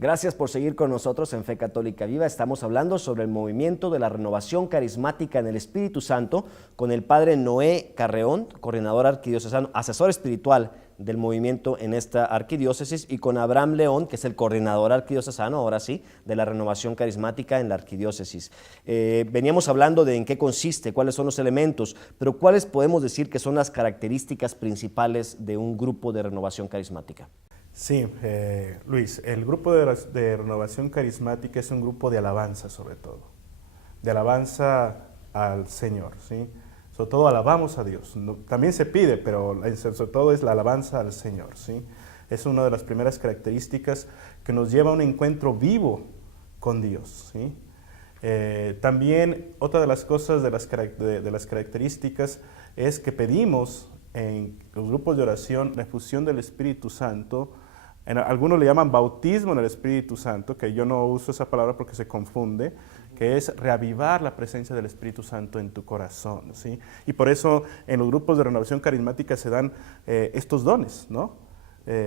Gracias por seguir con nosotros en Fe Católica Viva. Estamos hablando sobre el movimiento de la renovación carismática en el Espíritu Santo con el padre Noé Carreón, coordinador arquidiocesano, asesor espiritual del movimiento en esta arquidiócesis, y con Abraham León, que es el coordinador arquidiocesano, ahora sí, de la renovación carismática en la arquidiócesis. Veníamos hablando de en qué consiste, cuáles son los elementos, pero ¿cuáles podemos decir que son las características principales de un grupo de renovación carismática? Sí, Luis, el grupo de renovación carismática es un grupo de alabanza sobre todo, de alabanza al Señor, ¿sí? Sobre todo alabamos a Dios, también se pide, pero sobre todo es la alabanza al Señor, ¿sí? Es una de las primeras características que nos lleva a un encuentro vivo con Dios, ¿sí? También otra de las cosas de las características es que pedimos en los grupos de oración la efusión del Espíritu Santo. Algunos le llaman bautismo en el Espíritu Santo, que yo no uso esa palabra porque se confunde, que es reavivar la presencia del Espíritu Santo en tu corazón, ¿sí? Y por eso en los grupos de renovación carismática se dan estos dones, ¿no?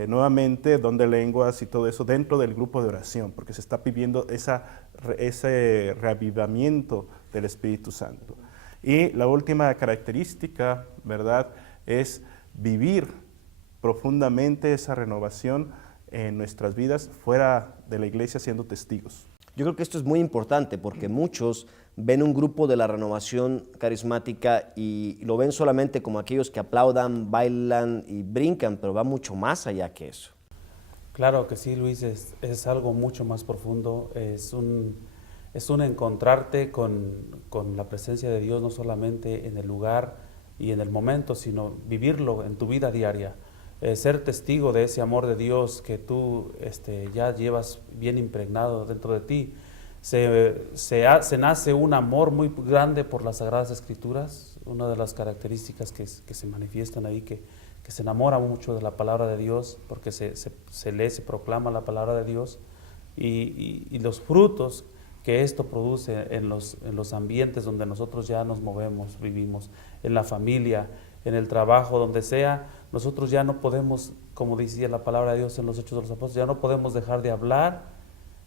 Nuevamente, don de lenguas y todo eso dentro del grupo de oración, porque se está pidiendo ese reavivamiento del Espíritu Santo. Y la última característica, ¿verdad?, es vivir profundamente esa renovación en nuestras vidas fuera de la iglesia siendo testigos. Yo creo que esto es muy importante porque muchos ven un grupo de la renovación carismática y lo ven solamente como aquellos que aplaudan, bailan y brincan, pero va mucho más allá que eso. Claro que sí, Luis, es algo mucho más profundo, es un encontrarte con la presencia de Dios, no solamente en el lugar y en el momento, sino vivirlo en tu vida diaria. Ser testigo de ese amor de Dios que tú ya llevas bien impregnado dentro de ti. Se nace un amor muy grande por las Sagradas Escrituras, una de las características que se manifiestan ahí, que se enamora mucho de la palabra de Dios, porque se lee, se proclama la palabra de Dios, y los frutos que esto produce en los ambientes donde nosotros ya nos movemos, vivimos, en la familia, en el trabajo, donde sea. Nosotros ya no podemos, como decía la palabra de Dios en los Hechos de los Apóstoles, ya no podemos dejar de hablar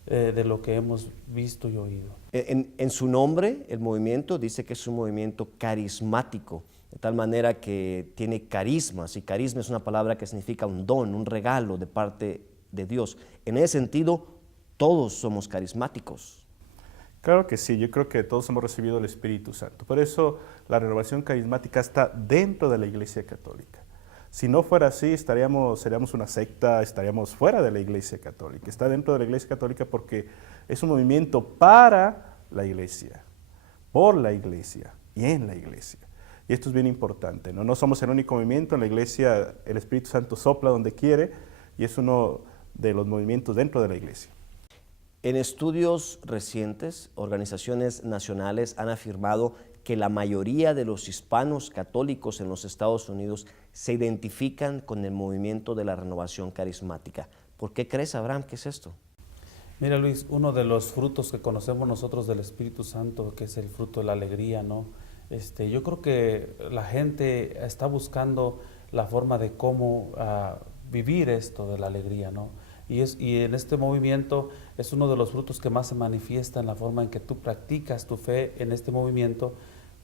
de lo que hemos visto y oído. En su nombre, el movimiento dice que es un movimiento carismático, de tal manera que tiene carismas, y carisma es una palabra que significa un don, un regalo de parte de Dios. En ese sentido, todos somos carismáticos. Claro que sí, yo creo que todos hemos recibido el Espíritu Santo. Por eso la renovación carismática está dentro de la Iglesia Católica. Si no fuera así, seríamos una secta, estaríamos fuera de la Iglesia Católica. Está dentro de la Iglesia Católica porque es un movimiento para la Iglesia, por la Iglesia y en la Iglesia. Y esto es bien importante, ¿no? No somos el único movimiento. En la Iglesia el Espíritu Santo sopla donde quiere y es uno de los movimientos dentro de la Iglesia. En estudios recientes, organizaciones nacionales han afirmado que la mayoría de los hispanos católicos en los Estados Unidos se identifican con el movimiento de la renovación carismática. ¿Por qué crees, Abraham, que es esto? Mira, Luis, uno de los frutos que conocemos nosotros del Espíritu Santo, que es el fruto de la alegría, ¿no? Yo creo que la gente está buscando la forma de cómo vivir esto de la alegría, ¿no? Y en este movimiento es uno de los frutos que más se manifiesta en la forma en que tú practicas tu fe en este movimiento.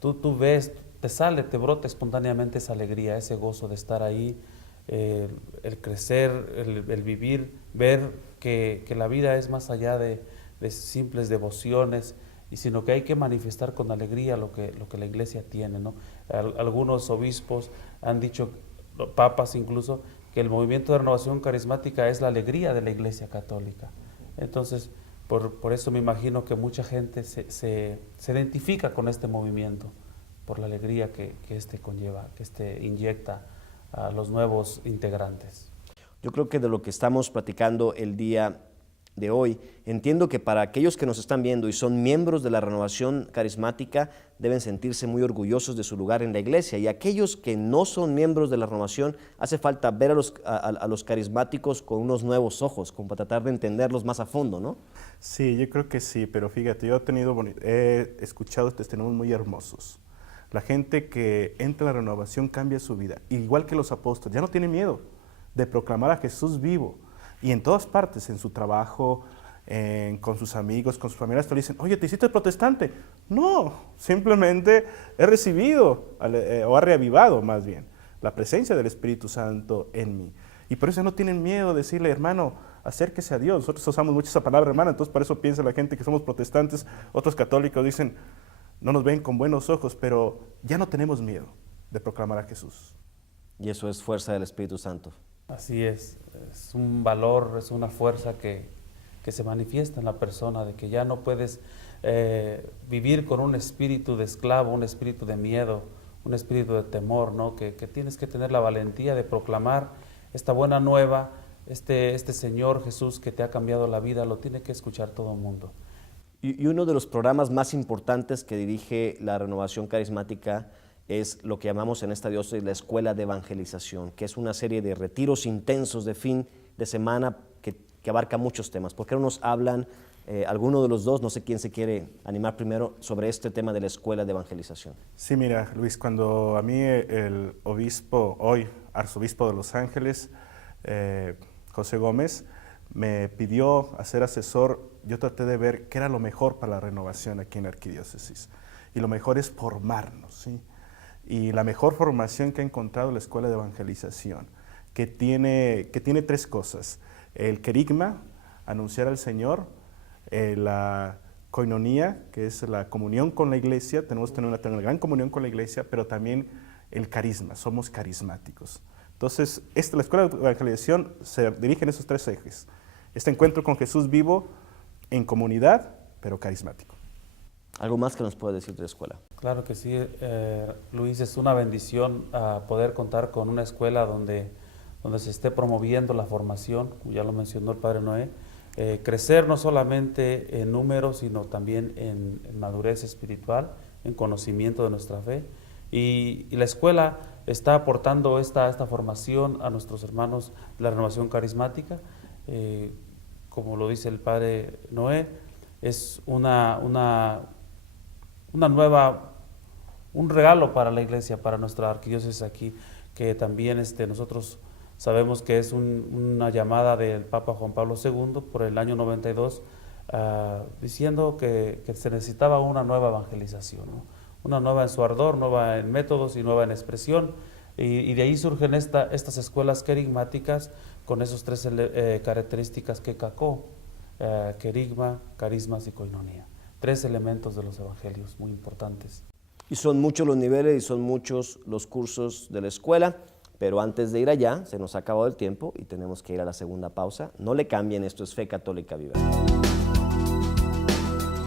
Tú ves, te brota espontáneamente esa alegría, ese gozo de estar ahí, el crecer, el vivir, ver que la vida es más allá de simples devociones, y sino que hay que manifestar con alegría lo que la iglesia tiene, ¿no? Algunos obispos han dicho, papas incluso, que el movimiento de renovación carismática es la alegría de la Iglesia Católica. Entonces, por eso me imagino que mucha gente se identifica con este movimiento, por la alegría que conlleva, que inyecta a los nuevos integrantes. Yo creo que de lo que estamos platicando el día de hoy, entiendo que para aquellos que nos están viendo y son miembros de la renovación carismática, deben sentirse muy orgullosos de su lugar en la iglesia, y aquellos que no son miembros de la renovación, hace falta ver a los carismáticos con unos nuevos ojos, como para tratar de entenderlos más a fondo, ¿no? Sí, yo creo que sí, pero fíjate, he escuchado testimonios muy hermosos. La gente que entra en la renovación cambia su vida, igual que los apóstoles, ya no tiene miedo de proclamar a Jesús vivo. Y en todas partes, en su trabajo, con sus amigos, con sus familiares, te dicen, oye, ¿te hiciste protestante? No, simplemente he recibido o ha reavivado más bien la presencia del Espíritu Santo en mí. Y por eso no tienen miedo de decirle, hermano, acérquese a Dios. Nosotros usamos mucho esa palabra, hermano, entonces por eso piensa la gente que somos protestantes. Otros católicos dicen, no nos ven con buenos ojos, pero ya no tenemos miedo de proclamar a Jesús. Y eso es fuerza del Espíritu Santo. Así es un valor, es una fuerza que se manifiesta en la persona, de que ya no puedes vivir con un espíritu de esclavo, un espíritu de miedo, un espíritu de temor, ¿no? Que tienes que tener la valentía de proclamar esta buena nueva, este Señor Jesús que te ha cambiado la vida, lo tiene que escuchar todo el mundo. Y uno de los programas más importantes que dirige la Renovación Carismática es lo que llamamos en esta diócesis la Escuela de Evangelización, que es una serie de retiros intensos de fin de semana que abarca muchos temas. ¿Por qué no nos hablan alguno de los dos? No sé quién se quiere animar primero sobre este tema de la Escuela de Evangelización. Sí, mira, Luis, cuando a mí el obispo, hoy arzobispo de Los Ángeles, José Gómez, me pidió a ser asesor, yo traté de ver qué era lo mejor para la renovación aquí en la arquidiócesis. Y lo mejor es formarnos, ¿sí? Y la mejor formación que ha encontrado la Escuela de Evangelización, que tiene tres cosas: el querigma, anunciar al Señor; la coinonía, que es la comunión con la iglesia, tenemos que tener una gran comunión con la iglesia, pero también el carisma, somos carismáticos. Entonces, la Escuela de Evangelización se dirige en esos tres ejes: este encuentro con Jesús vivo, en comunidad, pero carismático. ¿Algo más que nos puede decir de la escuela? Claro que sí, Luis, es una bendición poder contar con una escuela donde se esté promoviendo la formación, como ya lo mencionó el Padre Noé, crecer no solamente en números, sino también en madurez espiritual, en conocimiento de nuestra fe. Y la escuela está aportando esta formación a nuestros hermanos de la Renovación Carismática. Como lo dice el Padre Noé, es un regalo para la iglesia, para nuestra arquidiócesis aquí, que también nosotros sabemos que es una llamada del Papa Juan Pablo II por el año 92, diciendo que se necesitaba una nueva evangelización, ¿no? Una nueva en su ardor, nueva en métodos y nueva en expresión, y de ahí surgen estas escuelas querigmáticas con esos tres características que cacó: querigma, carismas y coinonía. Tres elementos de los evangelios muy importantes. Y son muchos los niveles y son muchos los cursos de la escuela, pero antes de ir allá, se nos ha acabado el tiempo y tenemos que ir a la segunda pausa. No le cambien, esto es Fe Católica Viva.